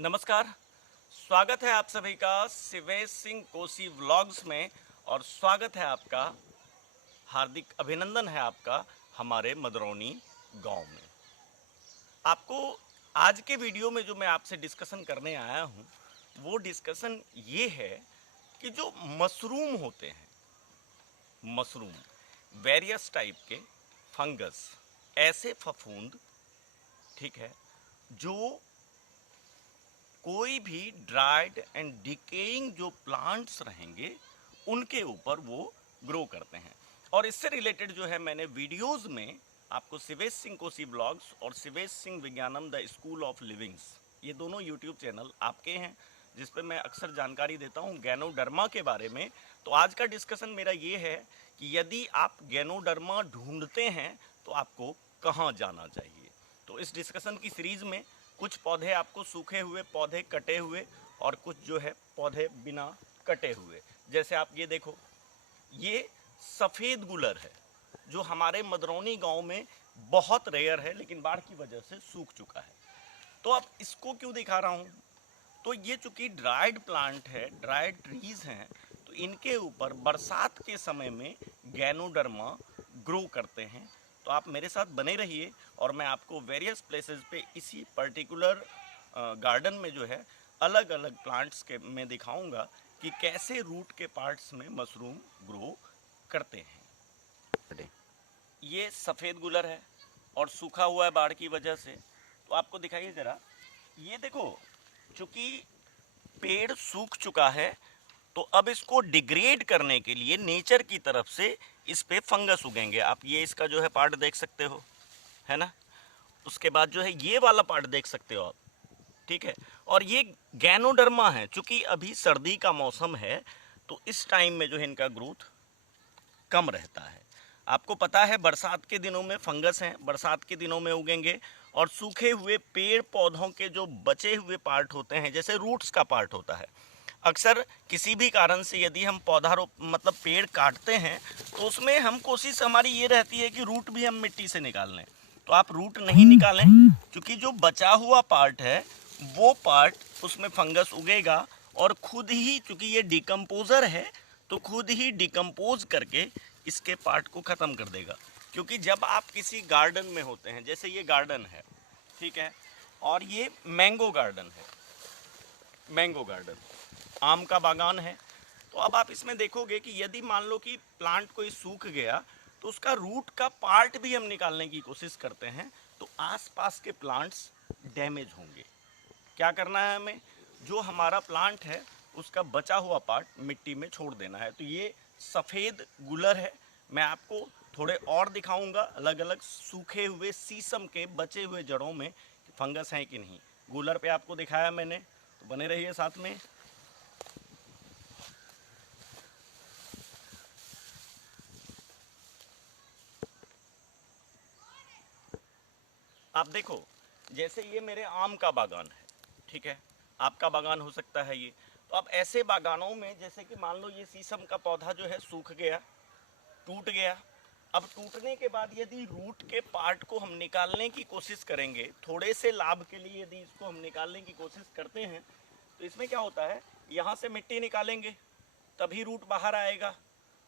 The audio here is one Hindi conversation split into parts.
नमस्कार। स्वागत है आप सभी का शिवेश सिंह कोसी व्लॉग्स में। और स्वागत है आपका, हार्दिक अभिनंदन है आपका हमारे मदरौनी गांव में। आपको आज के वीडियो में जो मैं आपसे डिस्कशन करने आया हूं, वो डिस्कशन ये है कि जो मशरूम होते हैं, मशरूम वेरियस टाइप के फंगस, ऐसे फफूंद, ठीक है, जो कोई भी ड्राइड एंड डिकेइंग जो प्लांट्स रहेंगे उनके ऊपर वो ग्रो करते हैं। और इससे रिलेटेड जो है मैंने वीडियोस में आपको शिवेश सिंह कोसी ब्लॉग्स और शिवेश सिंह विज्ञानम द स्कूल ऑफ लिविंग्स, ये दोनों यूट्यूब चैनल आपके हैं जिस पे मैं अक्सर जानकारी देता हूँ गैनोडर्मा के बारे में। तो आज का डिस्कशन मेरा ये है कि यदि आप गैनोडर्मा ढूंढते हैं तो आपको कहाँ जाना चाहिए। तो इस डिस्कशन की सीरीज़ में कुछ पौधे आपको सूखे हुए पौधे, कटे हुए, और कुछ जो है पौधे बिना कटे हुए। जैसे आप ये देखो, ये सफ़ेद गुलर है जो हमारे मदरौनी गांव में बहुत रेयर है, लेकिन बाढ़ की वजह से सूख चुका है। तो अब इसको क्यों दिखा रहा हूँ, तो ये चूँकि ड्राइड प्लांट है, ड्राइड ट्रीज़ हैं, तो इनके ऊपर बरसात के समय में गैनोडर्मा ग्रो करते हैं। तो आप मेरे साथ बने रहिए और मैं आपको वेरियस प्लेसेस पे इसी पर्टिकुलर गार्डन में जो है अलग अलग प्लांट्स के में दिखाऊंगा कि कैसे रूट के पार्ट्स में मशरूम ग्रो करते हैं। ये सफ़ेद गुलर है और सूखा हुआ है बाढ़ की वजह से। तो आपको दिखाइए ज़रा, ये देखो, चूँकि पेड़ सूख चुका है तो अब इसको डिग्रेड करने के लिए नेचर की तरफ से इस पे फंगस उगेंगे। आप ये इसका जो है पार्ट देख सकते हो, है ना। उसके बाद जो है ये वाला पार्ट देख सकते हो आप, ठीक है। और ये गैनोडर्मा है, चूँकि अभी सर्दी का मौसम है तो इस टाइम में जो है इनका ग्रोथ कम रहता है। आपको पता है बरसात के दिनों में फंगस हैं, बरसात के दिनों में उगेंगे। और सूखे हुए पेड़ पौधों के जो बचे हुए पार्ट होते हैं, जैसे रूट्स का पार्ट होता है, अक्सर किसी भी कारण से यदि हम मतलब पेड़ काटते हैं तो उसमें हम कोशिश हमारी ये रहती है कि रूट भी हम मिट्टी से निकाल लें। तो आप रूट नहीं निकालें, क्योंकि जो बचा हुआ पार्ट है वो पार्ट, उसमें फंगस उगेगा और खुद ही, चूँकि ये डिकम्पोज़र है, तो खुद ही डिकम्पोज करके इसके पार्ट को ख़त्म कर देगा। क्योंकि जब आप किसी गार्डन में होते हैं, जैसे ये गार्डन है, ठीक है, और ये मैंगो गार्डन है, मैंगो गार्डन, आम का बागान है। तो अब आप इसमें देखोगे कि यदि मान लो कि प्लांट कोई सूख गया तो उसका रूट का पार्ट भी हम निकालने की कोशिश करते हैं, तो आसपास के प्लांट्स डैमेज होंगे। क्या करना है हमें, जो हमारा प्लांट है उसका बचा हुआ पार्ट मिट्टी में छोड़ देना है। तो ये सफ़ेद गुलर है। मैं आपको थोड़े और दिखाऊंगा अलग अलग सूखे हुए शीशम के बचे हुए जड़ों में फंगस है कि नहीं। गुलर पे आपको दिखाया मैंने, तो बने रहिए साथ में। आप देखो, जैसे ये मेरे आम का बागान है, ठीक है, आपका बागान हो सकता है ये। तो अब ऐसे बागानों में, जैसे कि मान लो ये शीशम का पौधा जो है सूख गया, टूट गया। अब टूटने के बाद यदि रूट के पार्ट को हम निकालने की कोशिश करेंगे, थोड़े से लाभ के लिए यदि इसको हम निकालने की कोशिश करते हैं, तो इसमें क्या होता है, यहाँ से मिट्टी निकालेंगे तभी रूट बाहर आएगा।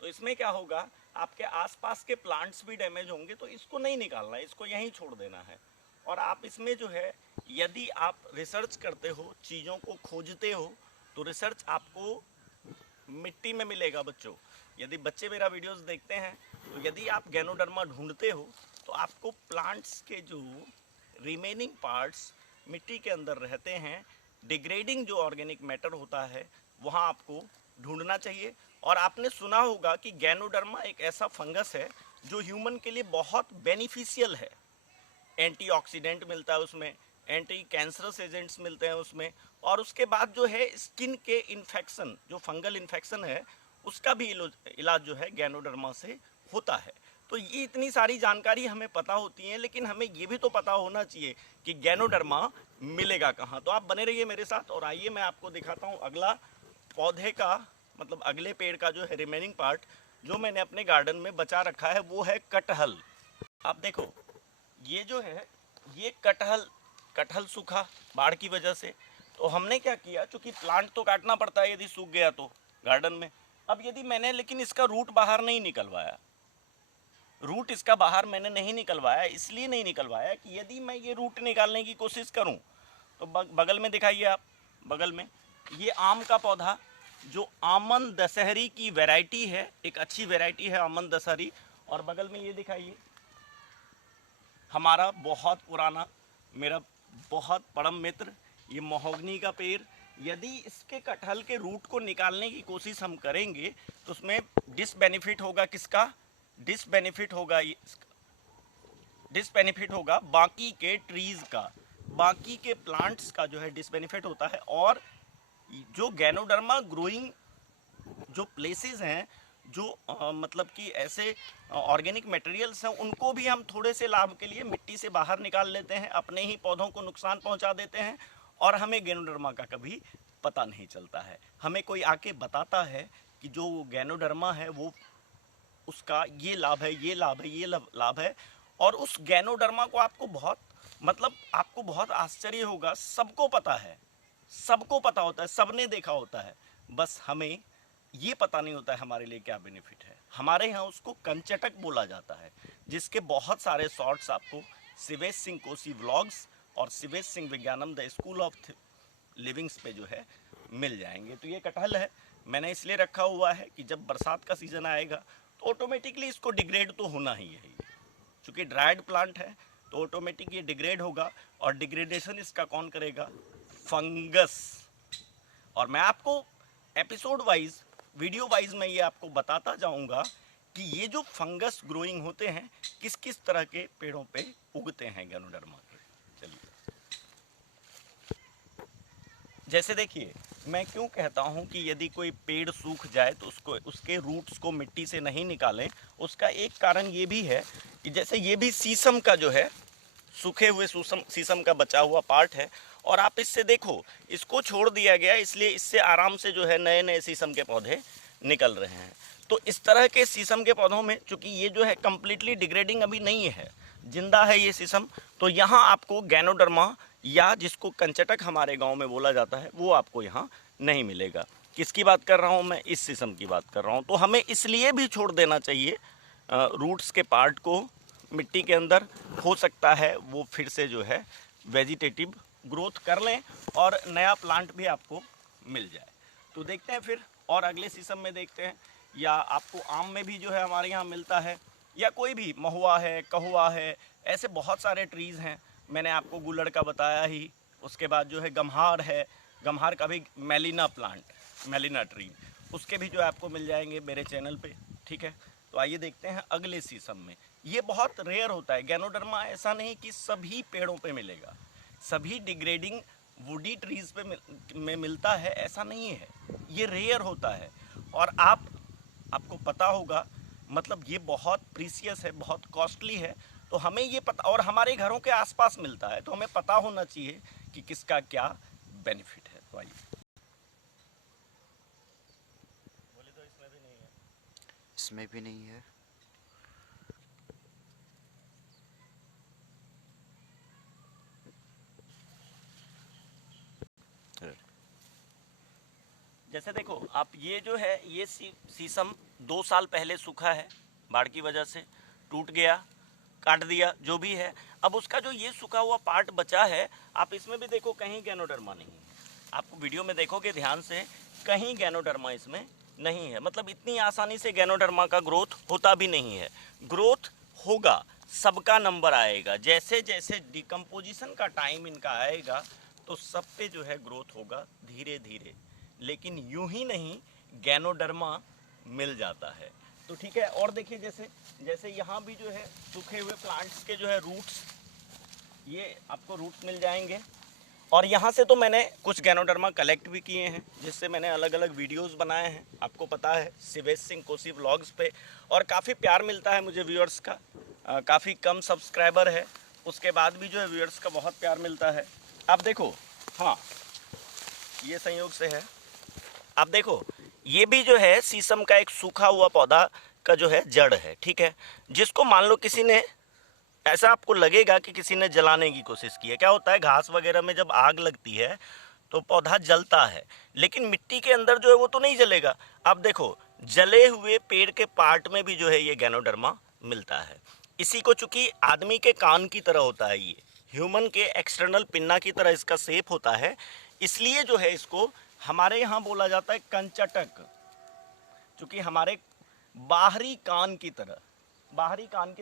तो इसमें क्या होगा, आपके आसपास के प्लांट्स भी डैमेज होंगे। तो इसको नहीं निकालना है, इसको यहीं छोड़ देना है। और आप इसमें जो है, यदि आप रिसर्च करते हो, चीज़ों को खोजते हो, तो रिसर्च आपको मिट्टी में मिलेगा बच्चों। यदि बच्चे मेरा वीडियोस देखते हैं, तो यदि आप गैनोडर्मा ढूंढते हो तो आपको प्लांट्स के जो रिमेनिंग पार्ट्स मिट्टी के अंदर रहते हैं, डिग्रेडिंग जो ऑर्गेनिक मैटर होता है, वहाँ आपको ढूंढना चाहिए। और आपने सुना होगा कि गैनोडर्मा एक ऐसा फंगस है जो ह्यूमन के लिए बहुत बेनिफिशियल है। एंटीऑक्सीडेंट मिलता है उसमें, एंटी कैंसरस एजेंट्स मिलते हैं उसमें। और उसके बाद जो है स्किन के इन्फेक्शन, जो फंगल इन्फेक्शन है, उसका भी इलाज जो है गैनोडर्मा से होता है। तो ये इतनी सारी जानकारी हमें पता होती है, लेकिन हमें ये भी तो पता होना चाहिए कि गैनोडर्मा मिलेगा कहाँ। तो आप बने रहिए मेरे साथ और आइए मैं आपको दिखाता हूँ अगला पौधे का, मतलब अगले पेड़ का जो है रिमेनिंग पार्ट जो मैंने अपने गार्डन में बचा रखा है, वो है कटहल। आप देखो, ये जो है ये कटहल सूखा बाढ़ की वजह से, तो हमने क्या किया, चूंकि प्लांट तो काटना पड़ता है यदि सूख गया तो गार्डन में। अब यदि मैंने लेकिन इसका रूट बाहर नहीं निकलवाया, रूट इसका बाहर मैंने नहीं निकलवाया, इसलिए नहीं निकलवाया कि यदि मैं ये रूट निकालने की कोशिश करूं तो बगल में दिखाइए आप, बगल में ये आम का पौधा जो आमन दशहरी की वैरायटी है, एक अच्छी वैरायटी है आमन दशहरी। और बगल में ये दिखाइए हमारा बहुत पुराना, मेरा बहुत परम मित्र, ये महोगनी का पेड़। यदि इसके कटहल के रूट को निकालने की कोशिश हम करेंगे तो उसमें डिसबेनिफिट होगा किसका, डिसबेनिफिट होगा, डिसबेनिफिट होगा बाकी के ट्रीज का, बाकी के प्लांट्स का जो है डिसबेनिफिट होता है। और जो गैनोडर्मा ग्रोइंग जो प्लेसेस हैं, जो मतलब कि ऐसे ऑर्गेनिक मटेरियल्स हैं, उनको भी हम थोड़े से लाभ के लिए मिट्टी से बाहर निकाल लेते हैं, अपने ही पौधों को नुकसान पहुंचा देते हैं और हमें गैनोडर्मा का कभी पता नहीं चलता है। हमें कोई आके बताता है कि जो गैनोडर्मा है वो उसका ये लाभ है, ये लाभ है, ये लाभ है, और उस गैनोडर्मा को आपको बहुत, मतलब आपको बहुत आश्चर्य होगा, सबको पता है, सबको पता होता है, सबने देखा होता है, बस हमें ये पता नहीं होता है हमारे लिए क्या बेनिफिट है। हमारे यहाँ उसको कंचटक बोला जाता है, जिसके बहुत सारे शॉर्ट्स आपको शिवेश सिंह कोसी व्लॉग्स और शिवेश सिंह विज्ञानम द स्कूल ऑफ लिविंग्स पे जो है मिल जाएंगे। तो ये कटहल है, मैंने इसलिए रखा हुआ है कि जब बरसात का सीज़न आएगा तो ऑटोमेटिकली इसको डिग्रेड तो होना ही है। चूँकि ड्राइड प्लांट है तो ऑटोमेटिक ये डिग्रेड होगा, और डिग्रेडेशन इसका कौन करेगा, फंगस। और मैं आपको एपिसोड वाइज, वीडियो वाइज मैं ये आपको बताता जाऊंगा कि ये जो फंगस ग्रोइंग होते हैं किस किस तरह के पेड़ों पे उगते हैं गैनोडर्मा के। चलिए, जैसे देखिए, मैं क्यों कहता हूँ कि यदि कोई पेड़ सूख जाए तो उसको, उसके रूट्स को मिट्टी से नहीं निकालें, उसका एक कारण ये भी है कि जैसे ये भी शीशम का जो है, सूखे हुए शीशम का बचा हुआ पार्ट है, और आप इससे देखो, इसको छोड़ दिया गया, इसलिए इससे आराम से जो है नए नए शीशम के पौधे निकल रहे हैं। तो इस तरह के शीशम के पौधों में, चूँकि ये जो है कम्प्लीटली डिग्रेडिंग अभी नहीं है, जिंदा है ये शीशम, तो यहाँ आपको गैनोडर्मा या जिसको कंचटक हमारे गांव में बोला जाता है वो आपको यहाँ नहीं मिलेगा। किसकी बात कर रहा हूँ मैं, इस शीशम की बात कर रहा हूँ। तो हमें इसलिए भी छोड़ देना चाहिए रूट्स के पार्ट को मिट्टी के अंदर, हो सकता है वो फिर से जो है वेजिटेटिव ग्रोथ कर लें और नया प्लांट भी आपको मिल जाए। तो देखते हैं फिर, और अगले शीशम में देखते हैं, या आपको आम में भी जो है हमारे यहाँ मिलता है, या कोई भी महुआ है, कहुआ है, ऐसे बहुत सारे ट्रीज़ हैं। मैंने आपको गुलड़ का बताया ही, उसके बाद जो है गम्हार है, गम्हार का भी मेलिना प्लांट, मेलिना ट्री, उसके भी जो है आपको मिल जाएंगे मेरे चैनल पे, ठीक है। तो आइए देखते हैं अगले शीशम में। ये बहुत रेयर होता है गैनोडर्मा, ऐसा नहीं कि सभी पेड़ों पे मिलेगा, सभी डिग्रेडिंग वुडी ट्रीज पे में मिलता है, ऐसा नहीं है, ये रेयर होता है। और आपको पता होगा, मतलब ये बहुत प्रीसियस है, बहुत कॉस्टली है, तो हमें ये पता, और हमारे घरों के आसपास मिलता है, तो हमें पता होना चाहिए कि किसका क्या बेनिफिट है। तो आइए, बोले तो इसमें भी नहीं है, इसमें भी नहीं है। जैसे देखो आप, ये जो है ये शीशम 2 साल पहले सूखा है, बाढ़ की वजह से टूट गया, काट दिया, जो भी है। अब उसका जो ये सूखा हुआ पार्ट बचा है, आप इसमें भी देखो कहीं गैनोडर्मा नहीं है। आपको वीडियो में देखोगे ध्यान से, कहीं गैनोडर्मा इसमें नहीं है। मतलब इतनी आसानी से गैनोडर्मा का ग्रोथ होता भी नहीं है। ग्रोथ होगा, सबका नंबर आएगा, जैसे जैसे डिकम्पोजिशन का टाइम इनका आएगा तो सब पे जो है ग्रोथ होगा धीरे धीरे, लेकिन यूं ही नहीं गैनोडर्मा मिल जाता है। तो ठीक है, और देखिए जैसे जैसे यहाँ भी जो है सूखे हुए प्लांट्स के जो है रूट्स, ये आपको रूट्स मिल जाएंगे। और यहाँ से तो मैंने कुछ गैनोडर्मा कलेक्ट भी किए हैं, जिससे मैंने अलग अलग वीडियोस बनाए हैं, आपको पता है शिवेश सिंह कोसी व्लॉग्स पे, और काफ़ी प्यार मिलता है मुझे व्यूअर्स का। काफ़ी कम सब्सक्राइबर है, उसके बाद भी जो है व्यूअर्स का बहुत प्यार मिलता है। आप देखो, हाँ ये संयोग से है, आप देखो ये भी जो है शीशम का एक सूखा हुआ पौधा का जो है जड़ है, ठीक है, जिसको मान लो किसी ने, ऐसा आपको लगेगा कि किसी ने जलाने की कोशिश की है। क्या होता है, घास वगैरह में जब आग लगती है तो पौधा जलता है, लेकिन मिट्टी के अंदर जो है वो तो नहीं जलेगा। अब देखो, जले हुए पेड़ के पार्ट में भी जो है ये गैनोडर्मा मिलता है। इसी को चूंकि आदमी के कान की तरह होता है, ये ह्यूमन के एक्सटर्नल पिन्ना की तरह इसका शेप होता है, इसलिए जो है इसको हमारे यहाँ बोला जाता है कंचटक। चूंकि हमारे बाहरी कान की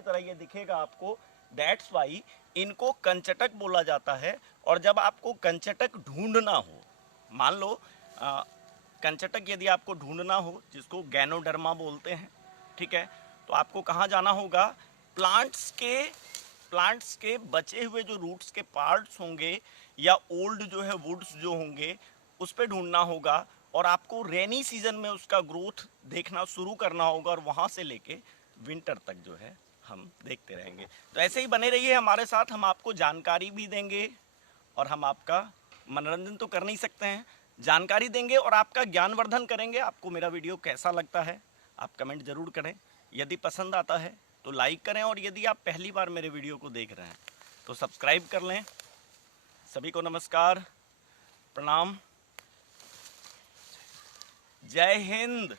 तरह ये दिखेगा आपको, दैट्स वाई इनको कंचटक बोला जाता है। और जब आपको कंचटक ढूंढना हो, मान लो कंचटक यदि आपको ढूंढना हो, जिसको गैनोडर्मा बोलते हैं, ठीक है, तो आपको कहाँ जाना होगा? प्लांट्स के बचे हुए जो रूट्स के पार्ट्स होंगे या ओल्ड जो है वुड्स जो होंगे, उस पे ढूंढना होगा। और आपको रेनी सीजन में उसका ग्रोथ देखना शुरू करना होगा, और वहाँ से लेके विंटर तक जो है हम देखते रहेंगे। तो ऐसे ही बने रहिए हमारे साथ, हम आपको जानकारी भी देंगे और हम आपका मनोरंजन तो कर नहीं सकते हैं, जानकारी देंगे और आपका ज्ञानवर्धन करेंगे। आपको मेरा वीडियो कैसा लगता है आप कमेंट ज़रूर करें। यदि पसंद आता है तो लाइक करें, और यदि आप पहली बार मेरे वीडियो को देख रहे हैं तो सब्सक्राइब कर लें। सभी को नमस्कार, प्रणाम, जय हिंद।